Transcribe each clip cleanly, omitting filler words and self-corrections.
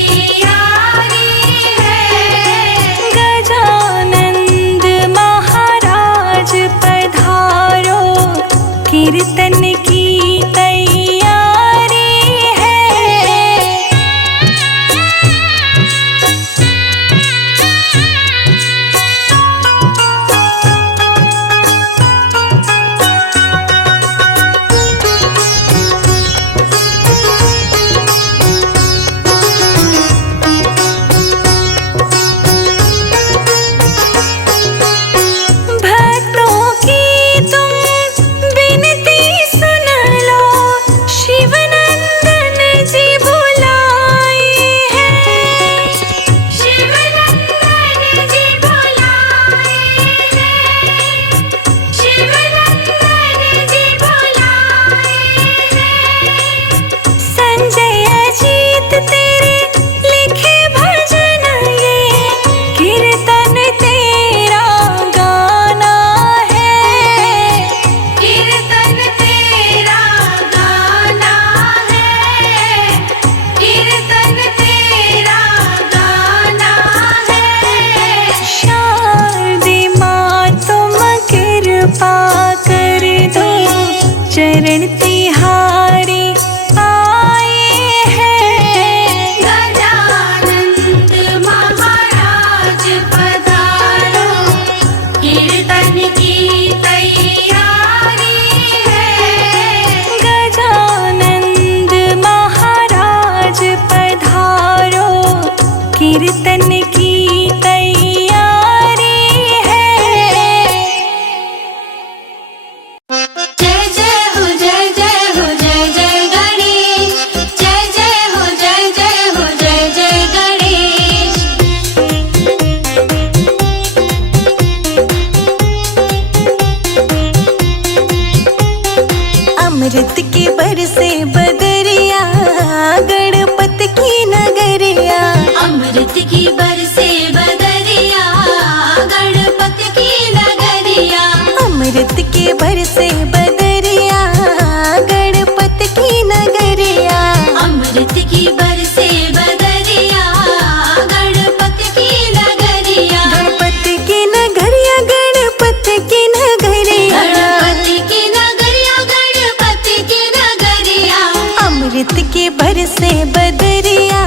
तैयारी है। गजानंद महाराज पधारो, कीर्तन की तैयारी है। भक्तों की तुम विनती सुन लो, शिवनंदन जी बुलाए हैं। शिवनंदन जी बुलाए हैं। शिवनंदन जी बुलाए हैं। संजय अजीत तेरे लिखे भजन, ये कीर्तन तेरा गाना है। कीर्तन तेरा गाना है। कीर्तन तेरा गाना है। शारदे माँ तुम कृपा कर दो, चरण तिहारी आए हैं। गजानंद महाराज पधारो, कीर्तन की तैयारी है। गजानंद महाराज पधारो, कीर्तन की तैयारी है। जय जय हो जय जय हो जय जय गणेश। जय जय हो जय जय हो जय जय गणेश। अमृत के बरसे बदरिया, गणपत की नगरिया। अमृत की बरसे बदरिया, गणपत की नगरिया। अमृत के बरसे बदरिया, गणपत की नगरिया। अमृत की बरसे बदरिया, गणपत की नगरिया। गणपत की नगरिया, गणपत की नगरिया। गणपति की नगरिया, गणपति की नगरिया। अमृत के बरसे बदरिया,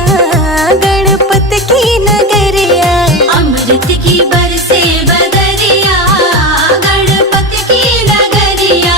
गणपत की नगरिया। अमृत की बरसे बदरिया, गणपत की नगरिया।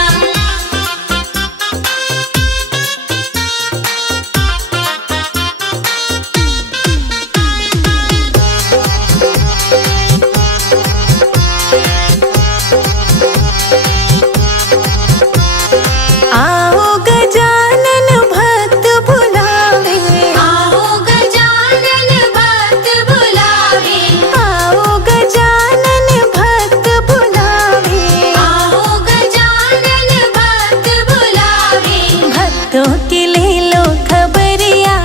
आओ गजानन भक्त बुलावे, आओ गजानन भक्त बुलावे। आओ गजानन भक्त बुलावे। आओ गजानन भक्त बुलावे। भक्तों के ले लो खबरिया,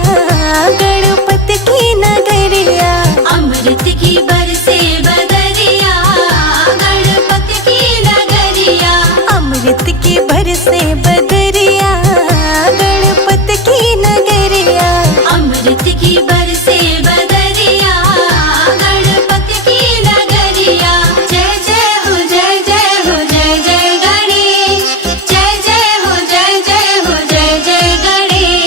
गणपत की नगरिया। अमृत की बरसे बदरिया, गणपत की नगरिया। अमृत के बरसे बदरिया, गणपत की नगरिया। अमृत की बरसे बदरिया, गणपत की नगरिया। जय जय हो जय जय हो जय जय गणेश। जय जय हो जय जय हो जय जय गणेश।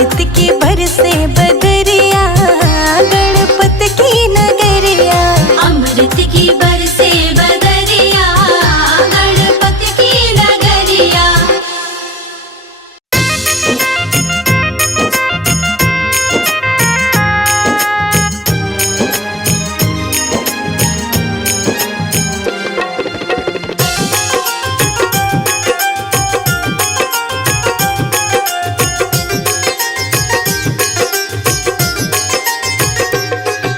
अमृत की बरसे बदरिया गणपत की नगरिया। अमृत की बरसे बदरिया गणपत की नगरिया।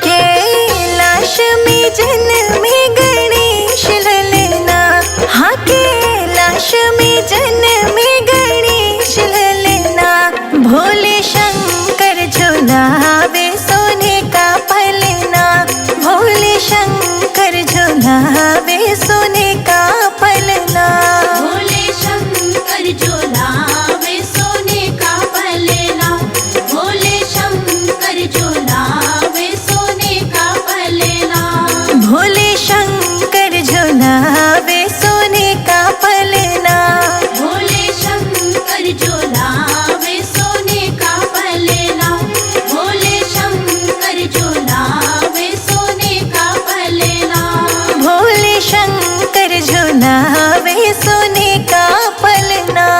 कैलाश में जन्मे गणेश ललना, हाँ कैलाश में जन्मे गणेश ललना। भोले शंकर झुलावे सोने का पलना, भोले शंकर झुलावे सोने का पलना। भोले शंकर झुलावे सोने का पलना, भोले शंकर झुलावे सोने का पलना। भोले शंकर झुलावे सोने का पलना। भोले शंकर झुलावे सोने का पलना, भोले शंकर झुलावे सोने का पलना। भोले शंकर झुलावे सोने का पलना।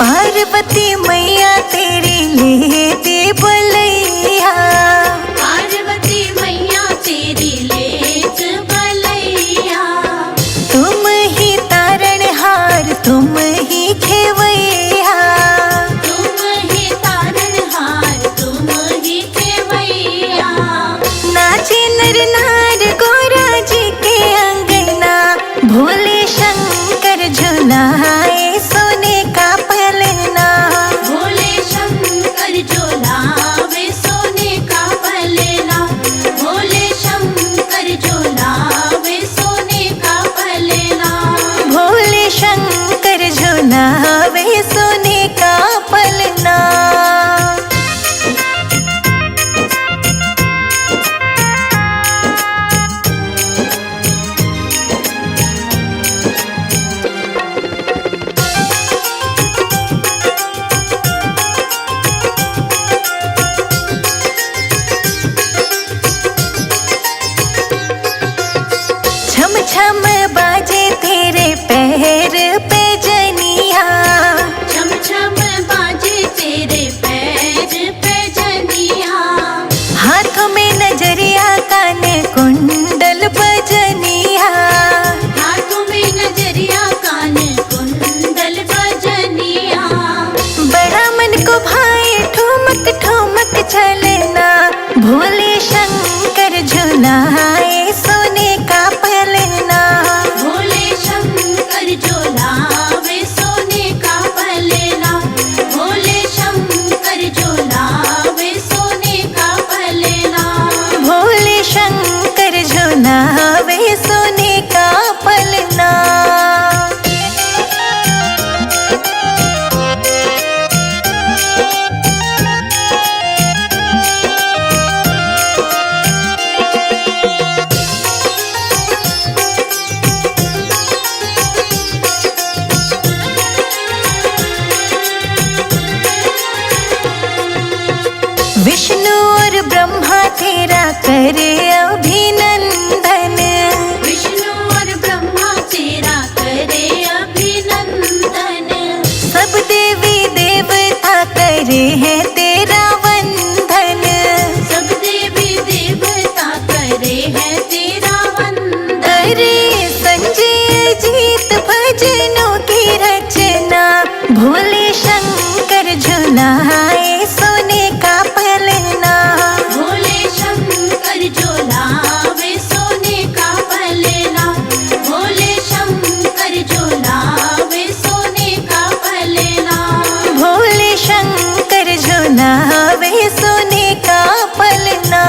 पार्वती मैया तेरी लेते बलैया, पार्वती मैया तेरी लेत बलैया। तुम ही तारणहार तुम ही खेवैया। तुम ही तारणहार तुम ही खेवैया। नाचे नर नार गोरा जी के अंगना, भोले शंकर झुलाए सोने का पलना। भोले शंकर झुलावे सोने का पलना, भोले शंकर झुलावे सोने का पलना। भोले शंकर झुलावे सोने का पलना। छम छम बाजे तेरे पैर पे जनिया, छम छम बाजे तेरे पैर पे जनिया। हाथों में नजरिया कान कुंडल बजनिया। हाथों में नजरिया कान कुंडल बजनिया। बड़ा मन को भाए ठुमक ठुमक चलना, भोले शंकर झुलाए सोने का पलना। भोले शंकर झुलावे सोने का पलना, भोले शंकर झुलावे सोने का पलना। भोले शंकर झुलावे सोने का पलना। विष्णु और ब्रह्मा तेरा करे अभिनंदन, विष्णु और ब्रह्मा तेरा करे अभिनंदन। सब देवी देवता करे हैं तेरा वंदन। सब देवी देवता करे है तेरा वंदन। अरे संजय जीत भजनों की रचना, भोले शंकर झुलाए सोने का पलना। भोले शंकर झुलावे सोने का पलना, भोले शंकर झुलावे सोने का पलना। भोले शंकर झुलावे सोने का पलना।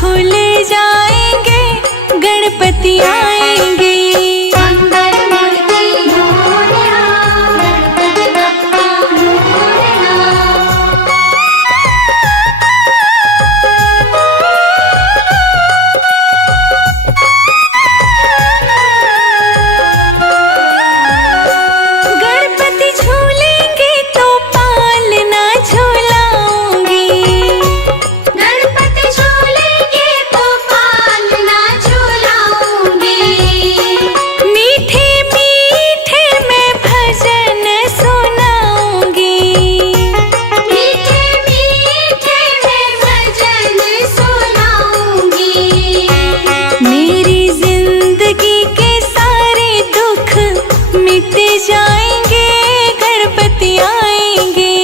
खुल जाएंगे, गणपति आएंगे। मंगल मूर्ति मोरया, गणपति बप्पा मोरया। गणपति झूलेंगे तो पालना झूलाऊंगी, गणपति झूलेंगे तो पालना झूलाऊंगी। मीठे मीठे मैं भजन सुनाऊंगी, मीठे मीठे मैं भजन सुनाऊंगी। मेरी जिंदगी के सारे दुख मिट जाएंगे, गणपति आएंगे।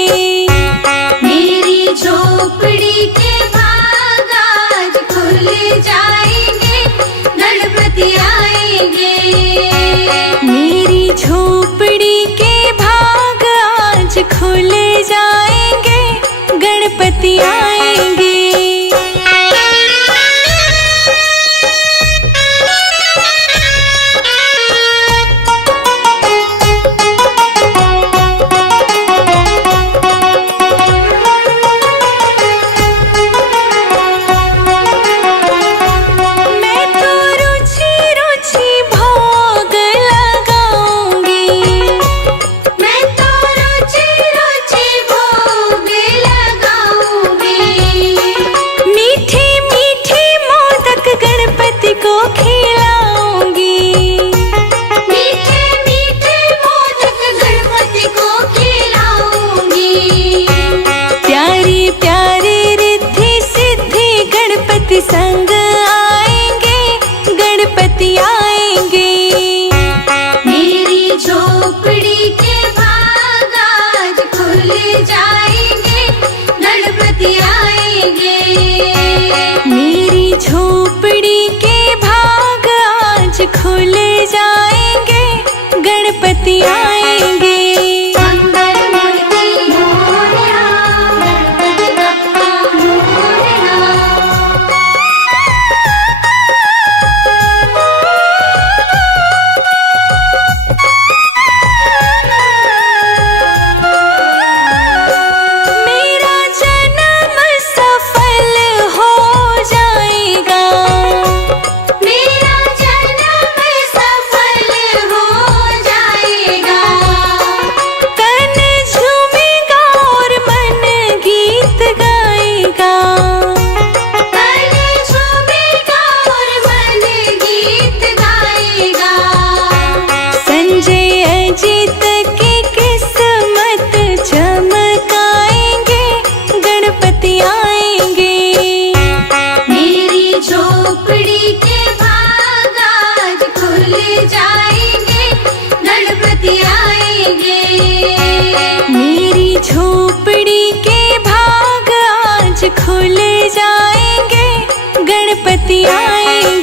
मेरी झोपड़ी के भाग आज खुल जाएंगे, गणपति आएंगे। मेरी झोपड़ी के भाग आज खुल जाएंगे, गणपति आएंगे। मैं तो रुचि रुचि भोग लगाऊंगी, मैं तो रुचि रुचि भोग लगाऊंगी। मीठे मीठे मोदक गणपति को खिलाऊंगी, मीठे मीठे मोदक गणपति को खिलाऊंगी। प्यारी प्यारी रिद्धि सिद्धि गणपति संग आएंगे, गणपति आएंगे। मेरी झोपड़ी के भाग आज खुल जाएंगे, गणपति आएंगे। मेरी झोपड़ी के भाग आज खुल जाएंगे, गणपति आएंगे। मंगल मूर्ति मोरया, गणपति बप्पा मोरया। मेरा जन्म सफल हो जाएगा, मेरा जन्म सफल हो जाएगा। तन झूमेगा और मन गीत गाएगा, तन झूमेगा और मन गीत गाएगा। संजय अजित की किस्मत चमकाएंगे, गणपति आएंगे। मेरी झोपड़ी के भाग आज खुल जाएंगे, गणपति आएंगे। मेरी झोपड़ी के भाग आज खुल जाएंगे, गणपति आएंगे।